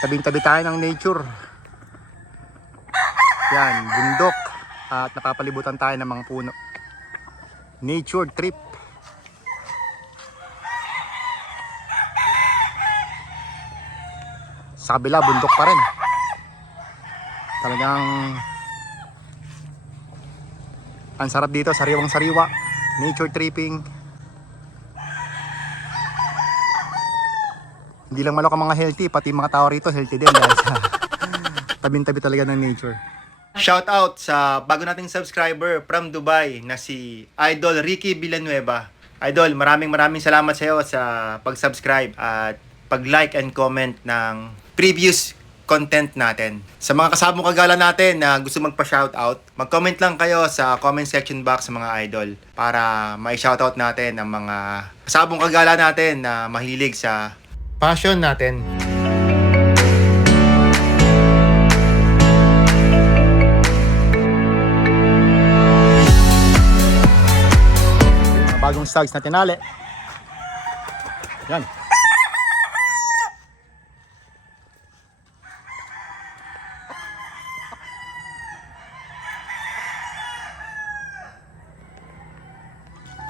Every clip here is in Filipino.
Tabing-tabi tayo ng nature. Yan, bundok. At napapalibutan tayo ng mga puno. Nature trip. Sa kabila, bundok pa rin. Talagang ang sarap dito, sariwang sariwa. Nature tripping. Hindi lang manok ang mga healthy, pati mga tao rito healthy din dahil sa tabing-tabi talaga ng nature. Shout out sa bago nating subscriber from Dubai na si Idol Ricky Villanueva. Idol, maraming salamat sa iyo sa pag-subscribe at pag-like and comment ng previous content natin. Sa mga kasabong kagala natin na gusto magpa-shoutout, mag-comment lang kayo sa comment section box sa mga idol para mai-shoutout natin ang mga kasabong kagala natin na mahilig sa passion natin. Mga bagong stags na tinali. Yan.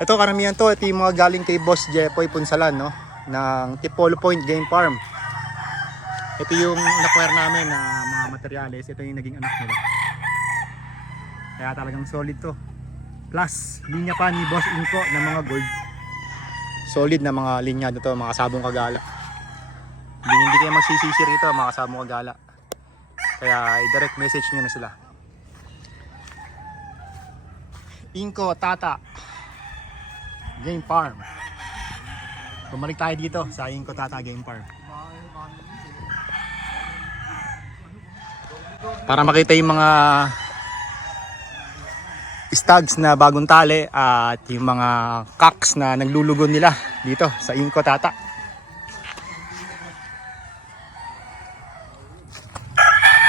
Ito karamihan to, ito yung mga galing kay Boss Jepoy Punsalan, no? Ng Tipolo Point Game Farm. Ito yung in-acquire namin na mga materyales. Ito yung naging anak nila. Kaya talagang solid to. Plus, linya pa ni Boss Inko ng mga gold. Solid na mga linya dito, mga sabong kagala. Hindi kayo magsisisi rito, mga sabong kagala. Kaya i-direct message nyo na sila. Inko Tata Game Farm. Bumalik tayo dito sa Inko Tata Game Farm para makita yung mga stags na bagong tali at yung mga cocks na naglulugon nila dito sa Inko Tata.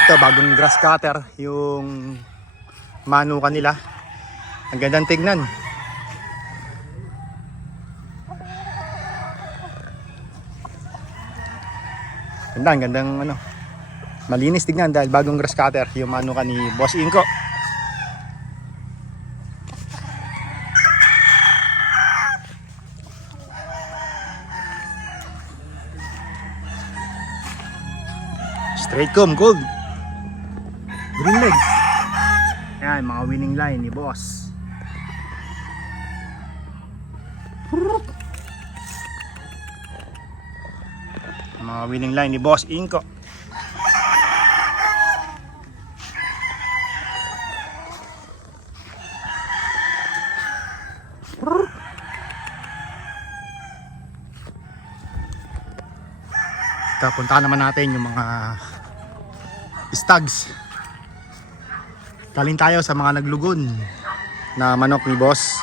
Ito bagong grass cutter yung manukan nila. Ang gandang tignan. Gandang ano. Malinis tignan dahil bagong grass cutter yung manukan ni Boss Inko. Straight comb gold. Green legs. Yan mga winning line ni Boss. Mga winning line ni Boss Inko. Puntahan naman natin yung mga stags. Galing tayo sa mga naglugon na manok ni Boss.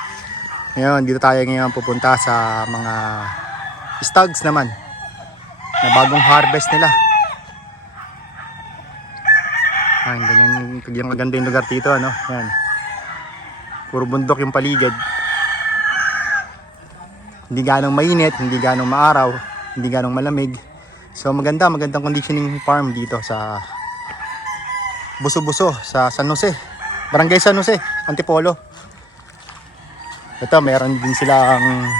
Ngayon, dito tayo ngayon pupunta sa mga stags naman na bagong harvest nila. Ay, ganyan maganda yung lugar dito, ano? Yan. Puro bundok yung paligid. Hindi ganong mainit, hindi ganong maaraw, hindi ganong malamig. So magandang conditioning farm dito sa Buso-Buso sa San Jose. Barangay San Jose, Antipolo. Ito, meron din silang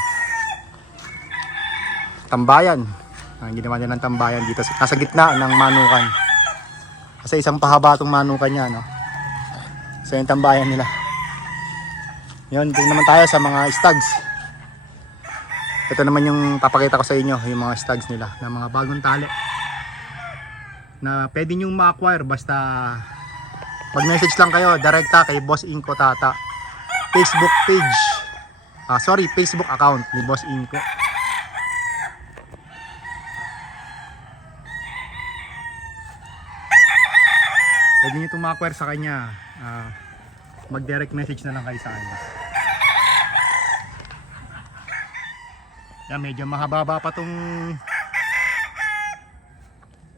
tambayan. Ang ginawa nila ng tambayan dito nasa gitna ng manukan. Kasi isang pahaba itong manukan niya, no? So yung tambayan nila. Yun, tingnan naman tayo sa mga stags. Ito naman yung papakita ko sa inyo, yung mga stags nila na mga bagong tali na pwede nyo ma-acquire basta mag-message lang kayo direkta kay Boss Inko Tata Facebook page, Facebook account ni Boss Inko. Pwede nyo itong ma-acquire sa kanya, mag-direct message na lang kayo sa kanya. Yan, medyo mahaba pa tong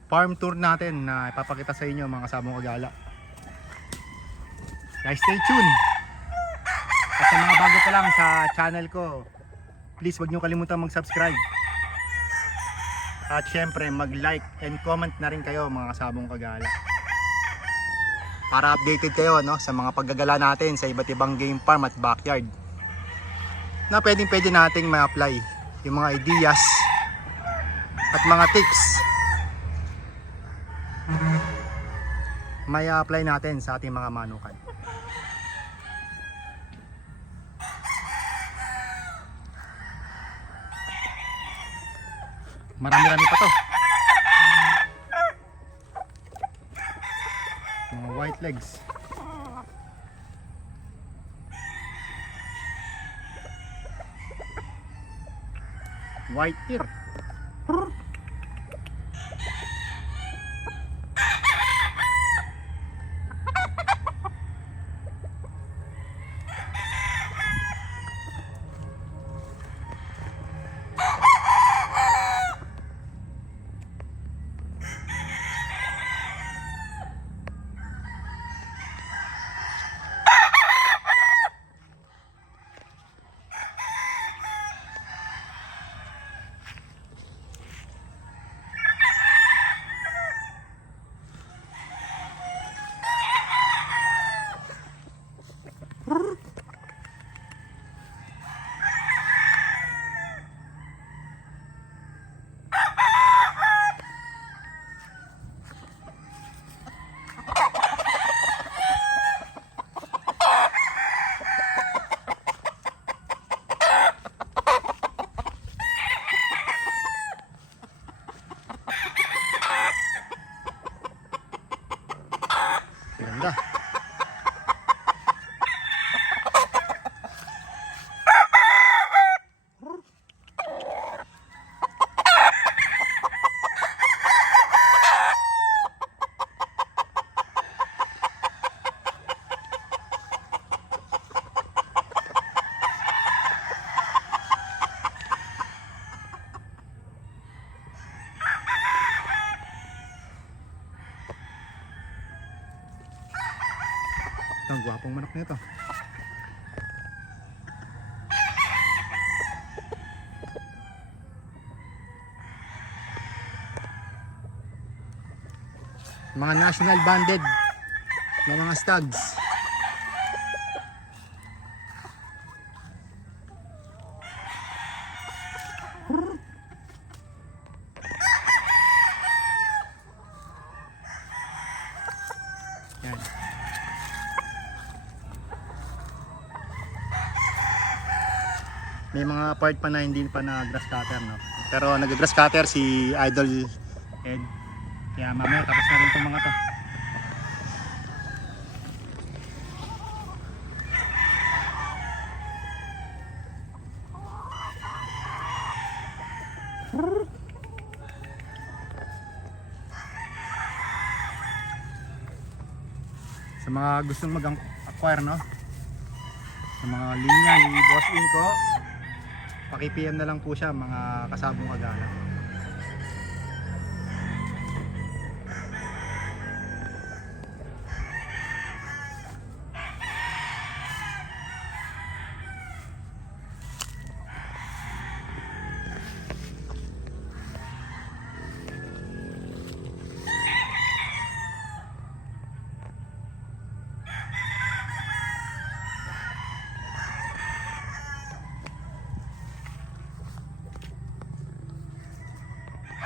farm tour natin na ipapakita sa inyo mga kasabong kagala. Guys, stay tuned. At sa mga bago pa lang sa channel ko, please wag nyo kalimutan mag-subscribe. At syempre mag-like and comment na rin kayo mga kasabong kagala. Para updated kayo no, sa mga paggagala natin sa iba't ibang game farm at backyard. Na pwede nating ma-apply yung mga ideas at mga tips. May apply natin sa ating mga manukan. Marami-rami pa to. Mga white legs. White ear. Ganda. Ang gwapong manok nito. Mga national banded na mga stags. Yan. May mga part pa na hindi pa na grass cutter no. Pero nag-grass cutter si Idol Ed. Kaya mamaya tapos na rin itong mga to. Sa mga gustong mag-acquire no, sa mga linya ni Boss Inko, paki-PM na lang po siya mga kasabong kagala.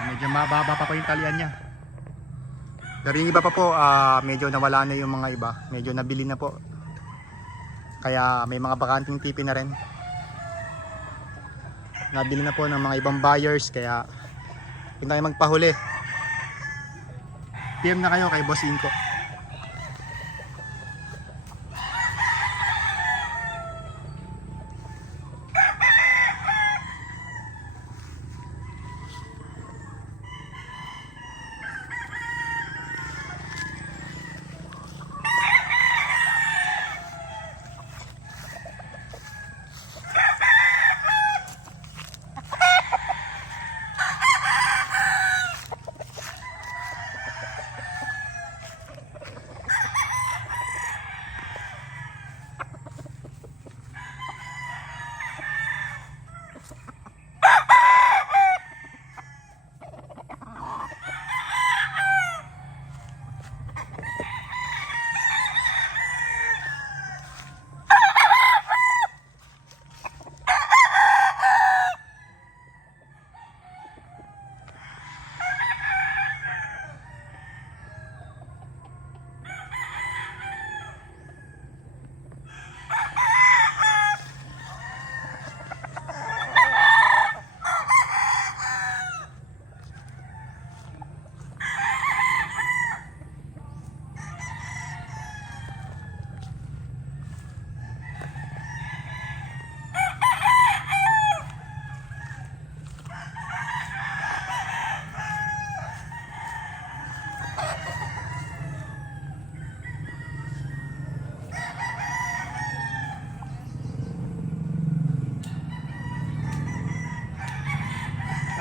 Medyo mababa pa po yung talian niya. Pero yung iba pa po, medyo nawala na yung mga iba. Medyo nabili na po. Kaya may mga bakanting tipi na rin. Nabili na po ng mga ibang buyers. Kaya kung tayo magpahuli, PM na kayo kay Boss Inko.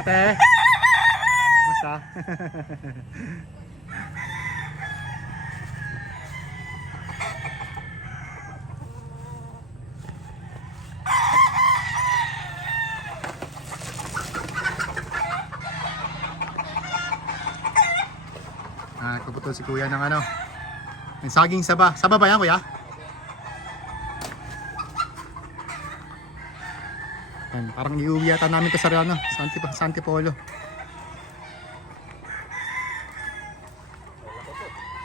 Ate! Basta? Nagpuputol si kuya ng ano. May saging saba. Saba ba yan, kuya? Yan, parang iuwi yata namin ito sa ano, sa Antipolo.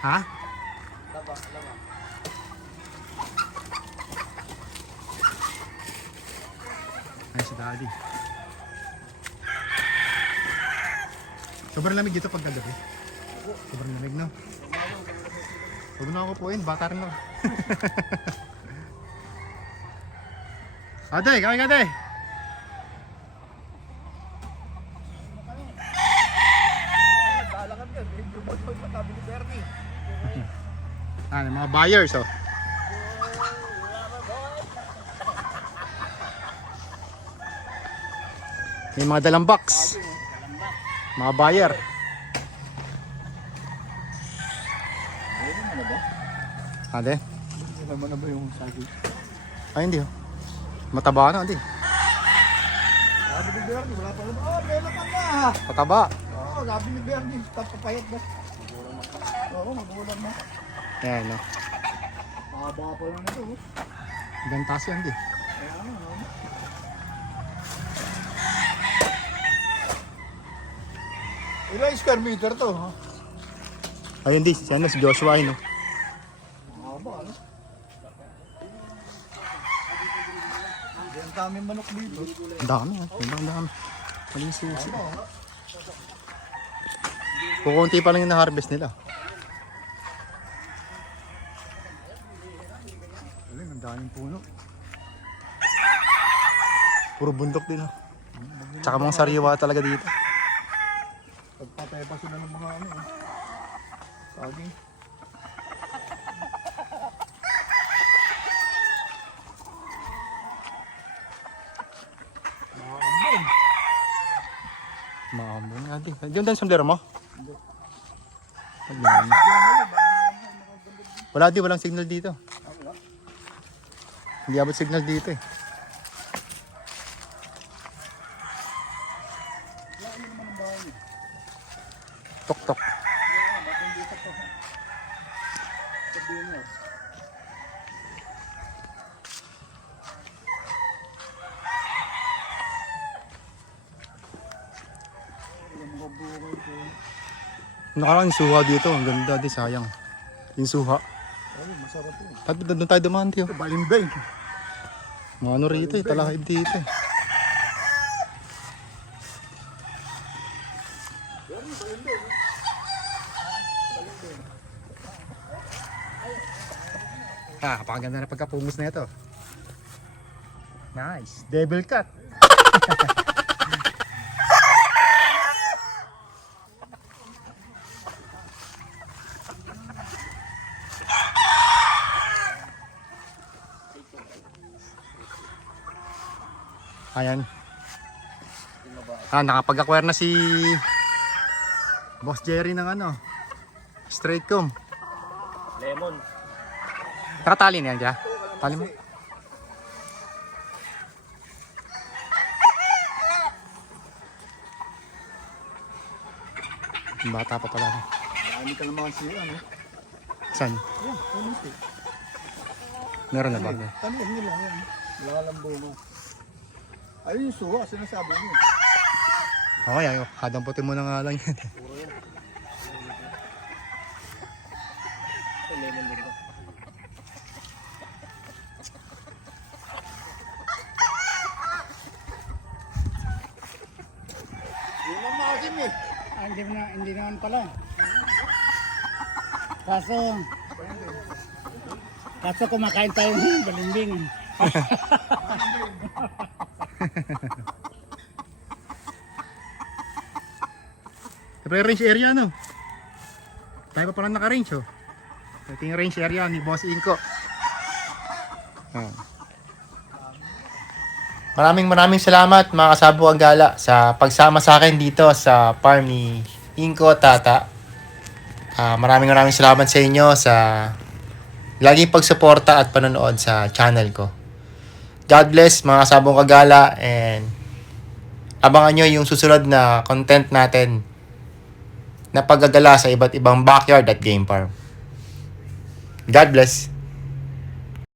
Ha? Ay, si Daddy. Sobrang lamig dito pag kagabi. Sobrang lamig, no? Huwag na ako po yun, bata rin ako. Ate, kami ate! Ano, mga buyers, oh. May mga dalang box. Mga buyer. Ate? Alam mo na ba yung saging? Ay, hindi, oh. Mataba na, hindi. Sabi ni Bernie, wala pa naman. Oh, meron ka na! Mataba. Oo, sabi ni Bernie, papapayat na. Oo, magulang na. Ayan, no. Mahaba pa lang ito. Gantas yan, di. Kaya ano, no? Ilang square meter to, ha? Ayun, di. Si Joshua, no. Mahaba, ano? Ang daming manok dito. Ang dami, ha. Ang dami. Maling susi. Kukunti pa lang yung na-harvest nila. Ang daming puno. Puro bundok din, ha. Tsaka mga sariwa talaga dito. Pagpatay pa sila ng mga ano, saging. Maambon. Maambon nga, di. Diyan din sombrero mo? Hindi. Wala di, walang signal dito. Hindi abot signal dito, eh. Tok-tok. Nakaraan yung suha dito. Ang ganda, di. Sayang. Yung suha. Ay, masarap yun. Tapos doon tayo dumaan, tiyo. Balimbing. Mga ano rito, eh. Talahib dito, eh. Napakaganda na pagkapumos na ito. Nice. Devil cut. Ayan. Nakapag-acquire na si Boss Jerry ng ano, straight comb. Lemon. Nakatali na yan dyan? Tali mo? Bata pa pala. Dami ka naman siya, ano? Saan? Yan, kumunti. Meron na ba? Tanim nila yan. Wala lang bunga. Ayun yung suha, sinasabi niyo. Okay, ayo. Hadang puti mo na nga lang yan. Puro yan. Ito, lemon din ba? Yun ang maasim eh. Hindi naman pala. Kaso kumakain tayo ng balimbing. Range area, no? Tayo pa pala naka-range, oh. Ito yung range area ni Boss Inko. Maraming salamat mga kasabong gala sa pagsama sa akin dito sa farm ni Inko Tata. Maraming salamat sa inyo sa laging pagsuporta at panonood sa channel ko. God bless mga kasabong kagala, and abangan nyo yung susunod na content natin na paggagala sa iba't ibang backyard at game farm. God bless.